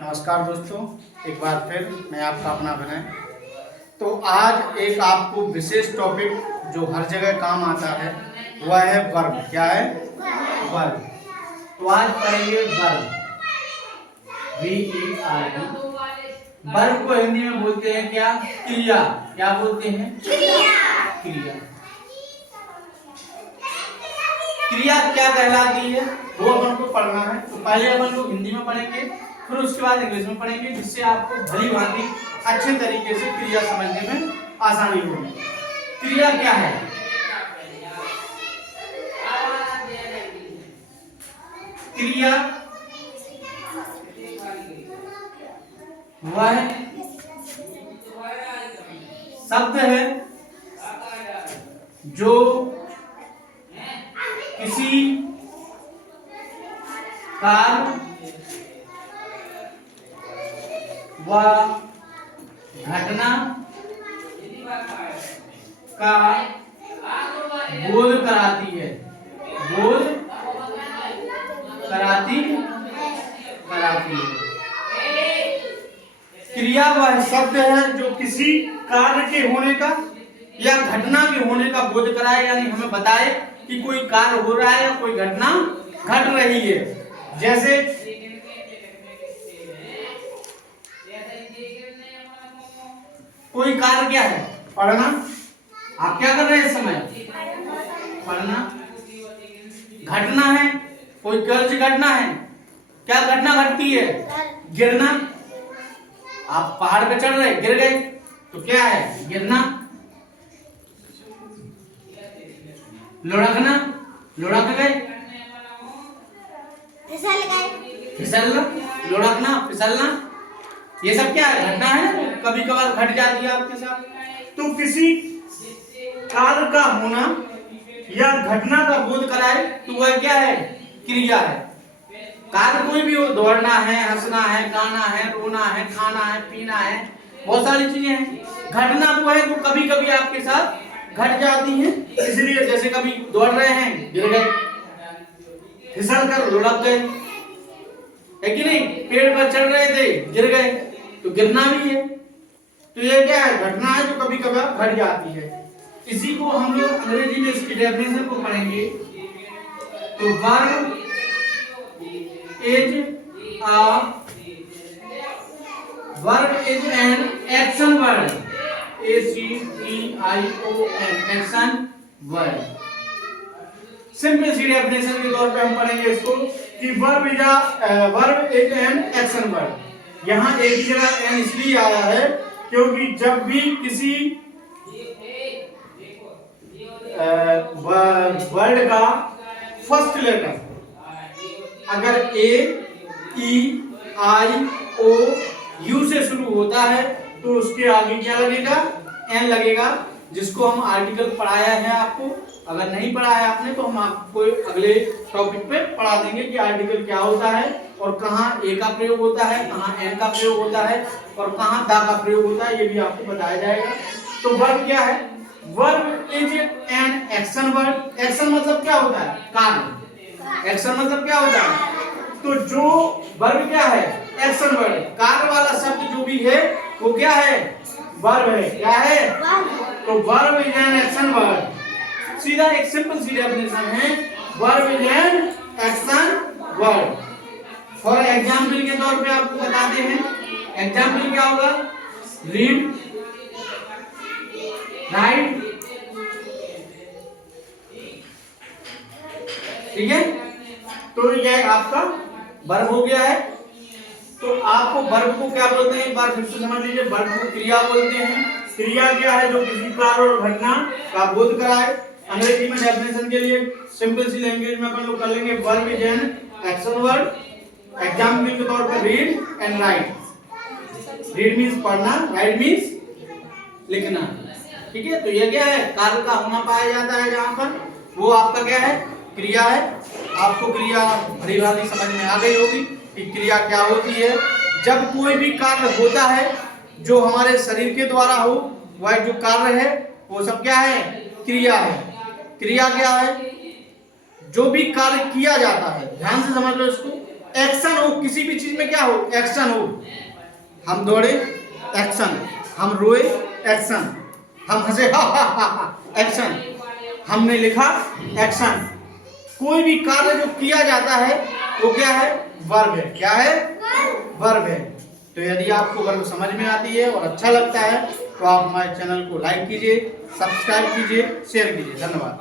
नमस्कार दोस्तों, एक बार फिर मैं आपका अपना विनय। तो आज एक आपको विशेष टॉपिक जो हर जगह काम आता है वह है वर्ब। क्या है? वर्ब। तो आज करेंगे वर्ब। VERB। वर्ब को हिंदी में बोलते हैं क्या? क्रिया। क्या बोलते हैं? क्रिया। क्रिया क्या कहलाती है वो अपन को पढ़ना है। तो पहले अपन लोग हिंदी में पढ़ेंगे, फिर उसके बाद इंग्लिश में पढ़ेंगे, जिससे आपको भली भांति अच्छे तरीके से क्रिया समझने में आसानी होगी। क्रिया क्या है? क्रिया वह शब्द है जो किसी कार्य व घटना का बोध कराती है। बोध कराती है। क्रिया वह शब्द है जो किसी कार्य के होने का या घटना के होने का बोध कराए, यानी हमें बताए कि कोई कार्य हो रहा है या कोई घटना घट रही है। जैसे कोई कार्य क्या है? पढ़ना। आप क्या कर रहे हैं इस समय? पढ़ना। घटना है, कोई कर्ज घटना है। क्या घटना घटती है? गिरना। आप पहाड़ पे चढ़ रहे, गिर गए, तो क्या है? गिरना। लुढ़कना, लुढ़क गए, फिसलना। लुढ़कना, फिसलना, ये सब क्या है? घटना है, कभी कभार घट जाती है आपके साथ। तो किसी कार्य का होना या घटना का बोध कराए तो वह क्या है? क्रिया है। कार्य कोई भी हो, दौड़ना है, हंसना है, गाना है, रोना है, खाना है, पीना है, बहुत सारी चीजें हैं। घटना वो है जो कभी कभी आपके साथ घट जाती हैं, इसलिए जैसे कभी दौड़ रहे हैं, गिर गए, फिसल कर लुढ़क गए, है कि नहीं? पेड़ पर चढ़ रहे थे, गिर गए, तो गिरना भी है। तो ये क्या है? घटना है जो कभी कभी घट जाती है। इसी को हम लोग अंग्रेजी में इसकी डेफिनेशन को पढ़ेंगे। तो verb is an action word. ACTION, action word. Simple सी डेफिनेशन के तौर पे हम पढ़ेंगे इसको कि verb is an action word. यहाँ एक ही जगह एन इसलिए आया है क्योंकि जब भी किसी वर्ड का फर्स्ट लेटर अगर A, E, I, O, U से शुरू होता है तो उसके आगे क्या लगेगा? N लगेगा, जिसको हम आर्टिकल पढ़ाया है आपको। अगर नहीं पढ़ाया आपने तो हम आपको अगले टॉपिक पे पढ़ा देंगे कि आर्टिकल क्या होता है और कहाँ A का प्रयोग होता है, कहाँ N का प्रयोग होता है और कहाँ दा का प्रयोग होता है, ये भी आपको बताया जाएगा। तो वर्ब क्या है? Verb is an action word. Action मतलब क्या होता है? कार्य। एक्शन मतलब क्या होता है? तो जो वर्ब क्या है? Action word. कार्य वाला शब्द जो भी है वो क्या है? वर्ब है। क्या है? तो verb is an action word. सीधा एक सिंपल सी डेफिनेशन है, verb is an action word. For example के तौर पे आपको बताते हैं। एग्जाम्पल क्या होगा? रीड, राइट, ठीक है। तो यह आपका वर्ब हो गया है। तो आपको वर्ब को क्या बोलते हैं एक बार फिर से समझ लीजिए। वर्ब को क्रिया बोलते हैं। क्रिया क्या है? जो किसी कार्य और घटना का बोध कराए। अंग्रेजी में डेफिनेशन के लिए सिंपल सी लैंग्वेज में अपन लोग कर लेंगे, verb is an action word. Example के तौर पर read and right. Read means पढ़ना, राइट मीन्स लिखना, ठीक है। तो ये क्या है? कार्य का होना पाया जाता है जहां पर, वो आपका क्या है? क्रिया है। आपको क्रिया भली भांति समझ में आ गई होगी कि क्रिया क्या होती है। जब कोई भी कार्य होता है जो हमारे शरीर के द्वारा हो, वह जो कार्य है वो सब क्या है? क्रिया है। क्रिया क्या है? जो भी कार्य किया जाता है, ध्यान से समझ लो इसको, एक्शन हो, किसी भी चीज में क्या हो, एक्शन हो। हम दौड़े, एक्शन। हम रोए, एक्शन। हम हंसे, हा हा हा हा, एक्शन। हमने लिखा, एक्शन। कोई भी कार्य जो किया जाता है वो क्या है, वर्ब है। क्या है, वर्ब है। तो यदि आपको वर्ब समझ में आती है और अच्छा लगता है तो आप हमारे चैनल को लाइक कीजिए, सब्सक्राइब कीजिए, शेयर कीजिए। धन्यवाद।